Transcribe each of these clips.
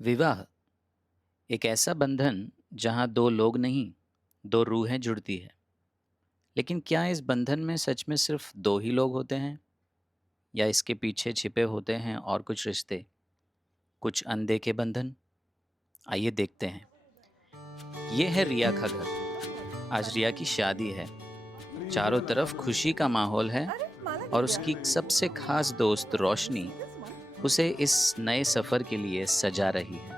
विवाह एक ऐसा बंधन जहाँ दो लोग नहीं, दो रूहें जुड़ती है। लेकिन क्या इस बंधन में सच में सिर्फ दो ही लोग होते हैं या इसके पीछे छिपे होते हैं और कुछ रिश्ते, कुछ अनदेखे बंधन? आइए देखते हैं। ये है रिया का घर। आज रिया की शादी है। चारों तरफ खुशी का माहौल है और उसकी सबसे खास दोस्त रोशनी उसे इस नए सफर के लिए सजा रही है।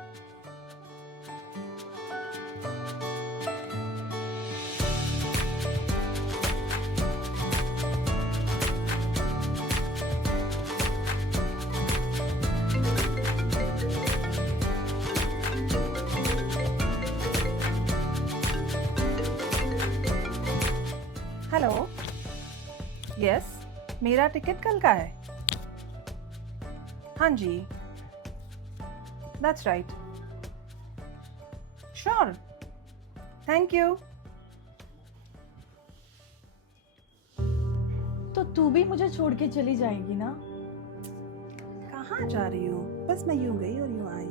हेलो। यस, मेरा टिकट कल का है। हाँ जी, that's right. Sure, thank you. तो तू भी मुझे छोड़ के चली जाएगी ना? कहाँ जा रही हो? बस मैं यूं गई और यूं आई।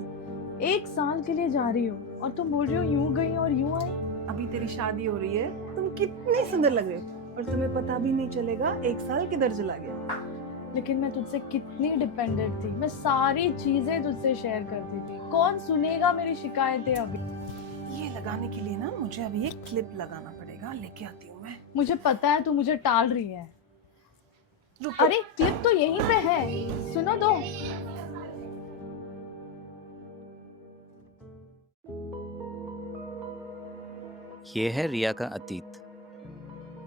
1 साल के लिए जा रही हो और तुम बोल रही हो यूं गई और यूं आई। अभी तेरी शादी हो रही है, तुम कितनी सुंदर लग रहे हो और तुम्हें पता भी नहीं चलेगा 1 साल किधर चला गया। लेकिन मैं तुझसे कितनी डिपेंडेंट थी, मैं सारी चीजें तुझसे शेयर करती थी। कौन सुनेगा मेरी शिकायतें अभी? ये लगाने के लिए ना मुझे अभी एक क्लिप लगाना पड़ेगा, लेके आती हूँ मैं। मुझे पता है तू मुझे टाल रही है। रुको। अरे क्लिप तो यहीं पे है, सुनो तो। ये है रिया का अतीत।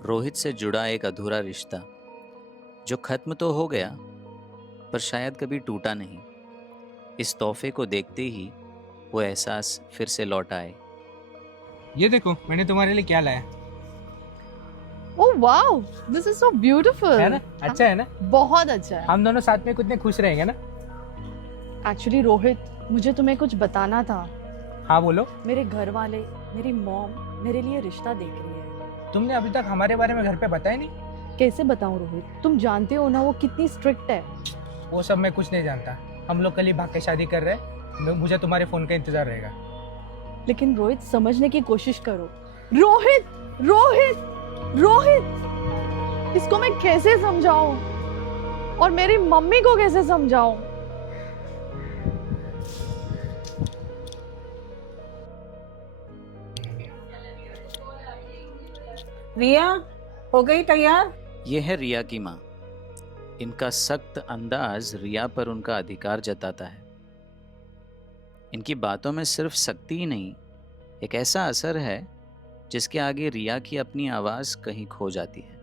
रोहित से जुड़ा एक अधूरा रिश्ता जो खत्म तो हो गया पर शायद कभी टूटा नहीं। इस तोहफे को देखते ही वो एहसास फिर से लौट आए। ये देखो मैंने तुम्हारे लिए क्या लाया। Oh wow, this is so beautiful. है ना? अच्छा है ना? बहुत अच्छा है। हम दोनों साथ में कितने खुश रहेंगे ना। एक्चुअली रोहित, मुझे तुम्हें कुछ बताना था। हाँ बोलो। मेरे घर वाले, मेरी मॉम मेरे लिए रिश्ता देख रही है। तुमने अभी तक हमारे बारे में घर पे बताया नहीं। कैसे बताऊं रोहित, तुम जानते हो ना वो कितनी स्ट्रिक्ट है। वो सब मैं कुछ नहीं जानता। हम लोग कल ही भाग के शादी कर रहे हैं। मुझे तुम्हारे फोन का इंतजार रहेगा। लेकिन रोहित, समझने की कोशिश करो। रोहित, रोहित, रोहित, इसको मैं कैसे समझाऊं और मेरी मम्मी को कैसे समझाऊं? रिया, हो गई तैयार? ये है रिया की माँ। इनका सख्त अंदाज रिया पर उनका अधिकार जताता है। इनकी बातों में सिर्फ सख्ती ही नहीं, एक ऐसा असर है जिसके आगे रिया की अपनी आवाज कहीं खो जाती है।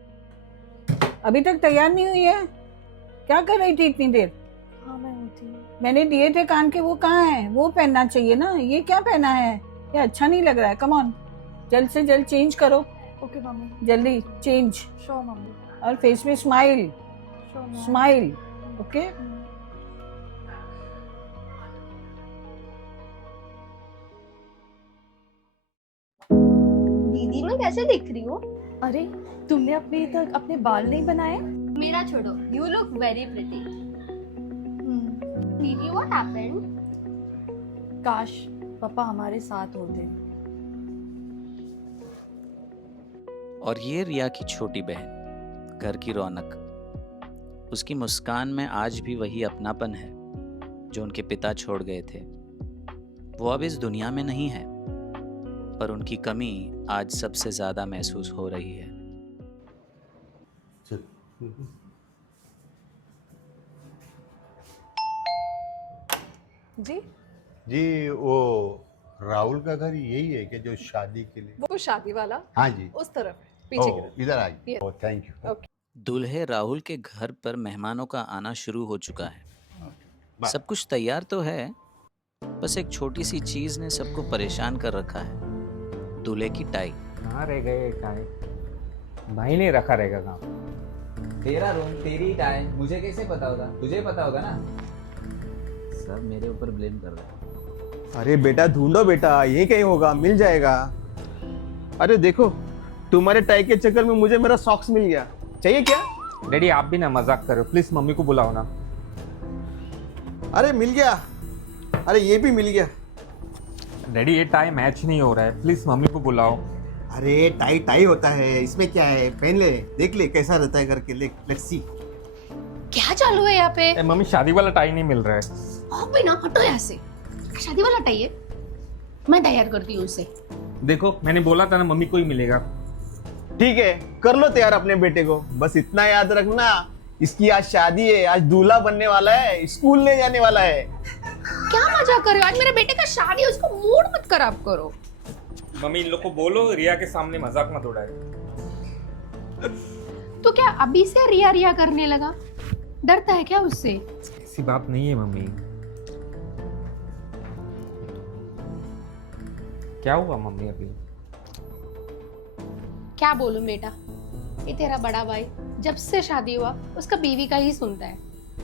अभी तक तैयार नहीं हुई है? क्या कर रही थी इतनी देर? हाँ मैं उठी। मैंने दिए थे कान के, वो कहाँ है? वो पहनना चाहिए ना। ये क्या पहना है? ये अच्छा नहीं लग रहा है। कम ऑन, जल्द से जल्द चेंज करो। Okay mummy. जल्दी चेंज। Sure mummy. और फेस में smile, sure mummy. Smile. Okay. दीदी मैं कैसे दिख रही हूँ? अरे तुमने अभी तक अपने बाल नहीं बनाए? मेरा छोड़ो, यू लुक वेरी प्रिटी। दीदी व्हाट हैपेंड? काश पापा हमारे साथ होते। और ये रिया की छोटी बहन, घर की रौनक। उसकी मुस्कान में आज भी वही अपनापन है जो उनके पिता छोड़ गए थे। वो अब इस दुनिया में नहीं है, पर उनकी कमी आज सबसे ज्यादा महसूस हो रही है। जी जी, वो राहुल का घर यही है कि जो शादी के लिए? वो शादी वाला हाँ जी। उस तरफ है, पीछे की तरफ। इधर आइए। Yes. Oh thank you. दूल्हे राहुल के घर पर मेहमानों का आना शुरू हो चुका है। बाय। सब कुछ तैयार तो है, बस एक छोटी सी चीज ने सबको परेशान कर रखा है। दूल्हे की टाई। कहाँ रह गए टाई? भाई ने रखा रहेगा कहाँ? तेरा रूम, तेरी टाई, मुझे कैसे पता होगा? तुझे पता होगा ना। सब मेरे ऊपर ब्लेम कर रहे हैं। अरे बेटा ढूंढो बेटा, ये कहीं होगा, मिल जाएगा। अरे देखो, तुम्हारे टाई के चक्कर में मुझे मेरा सॉक्स मिल गया। चाहिए क्या? डैडी आप भी ना मजाक करो, प्लीज मम्मी को बुलाओ ना। अरे मिल गया। अरे ये भी मिल गया। डैडी ये टाई मैच नहीं हो रहा है, प्लीज मम्मी को बुलाओ। अरे टाई टाई होता है, इसमें क्या है, पहन ले, देख ले कैसा रहता है करके, लेट्स सी। क्या चालू है यहाँ पे? मम्मी शादी वाला टाई नहीं मिल रहा है। आप भी ना हटो यहाँ से। शादी वाला टाई है, मैं तैयार करती हूँ उसे। देखो मैंने बोला था ना मम्मी को ही मिलेगा। ठीक है, कर लो तैयार अपने बेटे को, बस इतना याद रखना इसकी आज शादी है, आज दूल्हा बनने वाला है, स्कूल ले जाने वाला है। क्या मजाक कर रहे हो? आज मेरे बेटे का शादी है, उसको मूड मत खराब करो। मम्मी इन लोग को बोलो रिया के सामने मजाक मत उड़ाए। तो क्या अभी से रिया रिया करने लगा? डरता है क्या उससे? ऐसी बात नहीं है मम्मी। क्या हुआ मम्मी अभी? क्या बोलूं बेटा, ये तेरा बड़ा भाई जब से शादी हुआ उसका बीवी का ही सुनता है।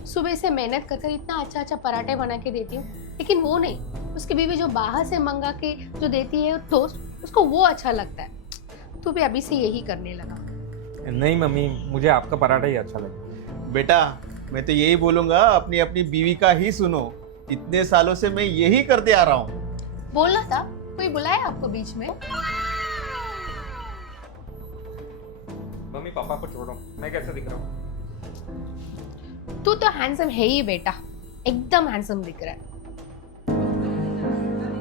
सुबह से मेहनत कर इतना अच्छा अच्छा पराठे बना के देती हूँ, लेकिन वो नहीं, उसकी बीवी जो बाहर से मंगा के जो देती है टोस्ट, उसको वो अच्छा लगता है। तू भी अभी से यही करने लगा। नहीं मम्मी, मुझे आपका पराठा ही अच्छा लगा। बेटा मैं तो यही बोलूंगा, अपनी अपनी बीवी का ही सुनो, इतने सालों से मैं यही करते आ रहा हूँ। बोलना था, कोई बुलाया आपको बीच में? मम्मी पापा को छोड़ो, मैं कैसा दिख रहा हूँ? तू तो हैंडसम है ही बेटा, एकदम हैंडसम दिख रहा है।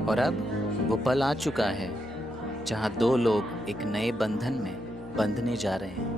और अब वो पल आ चुका है जहां दो लोग एक नए बंधन में बंधने जा रहे हैं।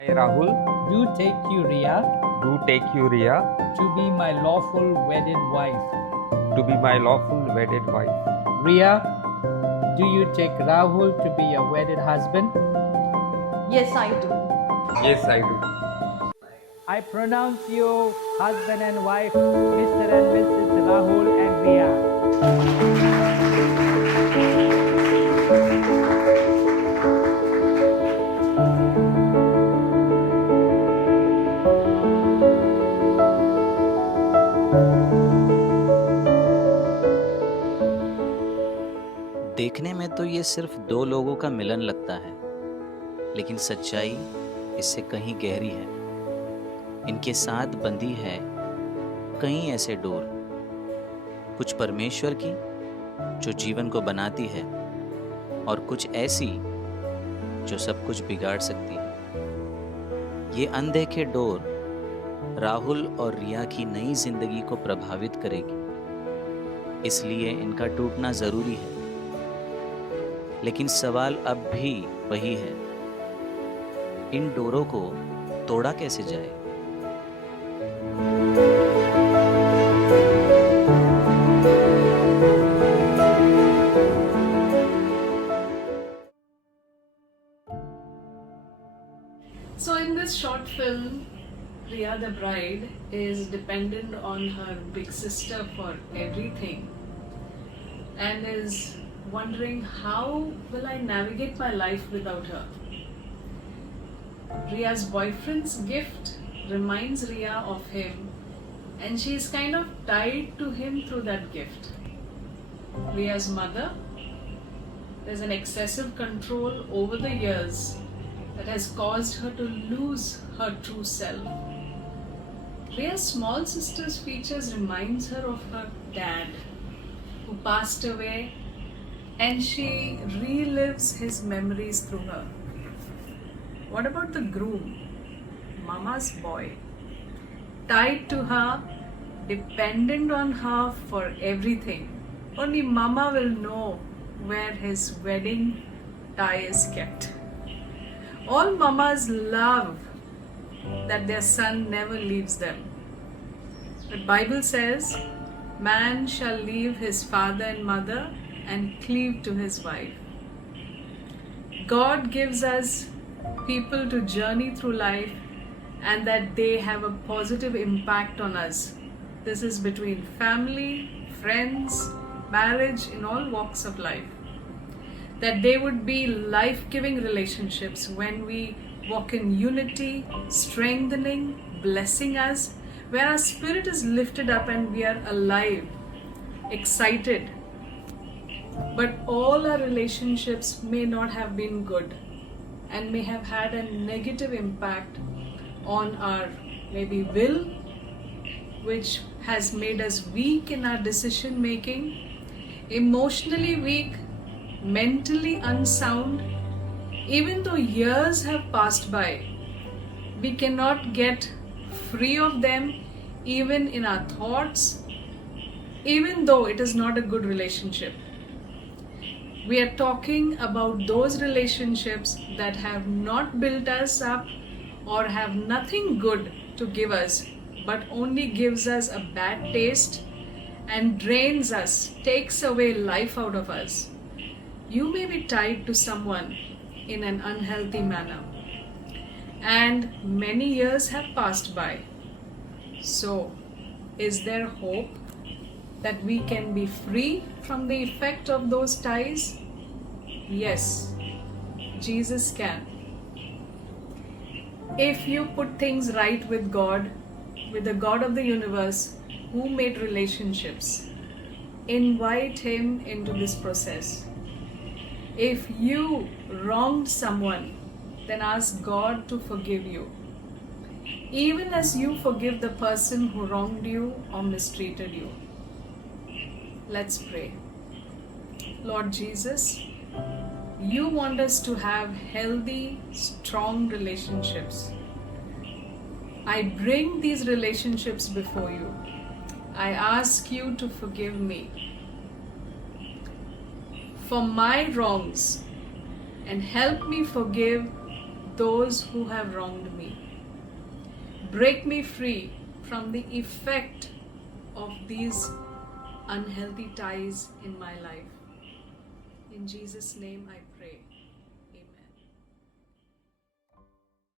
Hey Rahul, Do take you, Ria, do take you Riya to be my lawful wedded wife. to be my lawful wedded wife. Ria, do you take Rahul to be your wedded husband? Yes, I do. Yes, I do. I pronounce you husband and wife, Mr. and Mrs. Rahul and Ria. देखने में तो ये सिर्फ दो लोगों का मिलन लगता है, लेकिन सच्चाई इससे कहीं गहरी है। इनके साथ बंधी है कई ऐसे डोर, कुछ परमेश्वर की जो जीवन को बनाती है, और कुछ ऐसी जो सब कुछ बिगाड़ सकती है। ये अनदेखे डोर राहुल और रिया की नई जिंदगी को प्रभावित करेगी, इसलिए इनका टूटना जरूरी है। लेकिन सवाल अब भी वही है, इन डोरों को तोड़ा कैसे जाए? So in this short film, Riya the bride is dependent on her big sister for everything and is wondering how will I navigate my life without her. Riya's boyfriend's gift reminds Riya of him and she is kind of tied to him through that gift. Riya's mother, there's an excessive control over the years that has caused her to lose her true self. Riya's small sister's features reminds her of her dad who passed away, and she relives his memories through her. What about the groom, Mama's boy, tied to her dependent on her for everything. Only Mama will know where his wedding tie is kept. All mamas love that their son never leaves them. But Bible says, man shall leave his father and mother and cleave to his wife. God gives us people to journey through life and that they have a positive impact on us. This is between family, friends, marriage, in all walks of life. That they would be life-giving relationships when we walk in unity, strengthening, blessing us, where our spirit is lifted up and we are alive, excited. But all our relationships may not have been good and may have had a negative impact on our maybe will, which has made us weak in our decision making, emotionally weak, mentally unsound. Even though years have passed by, we cannot get free of them, even in our thoughts, even though it is not a good relationship. We are talking about those relationships that have not built us up or have nothing good to give us, but only gives us a bad taste and drains us, takes away life out of us. You may be tied to someone in an unhealthy manner, and many years have passed by. So, is there hope that we can be free from the effect of those ties? Yes, Jesus can. If you put things right with God, with the God of the universe who made relationships, invite Him into this process. If you wronged someone, then ask God to forgive you. Even as you forgive the person who wronged you or mistreated you. Let's pray. Lord Jesus, you want us to have healthy, strong relationships. I bring these relationships before you. I ask you to forgive me for my wrongs and help me forgive those who have wronged me. Break me free from the effect of these unhealthy ties in my life. In Jesus' name I pray.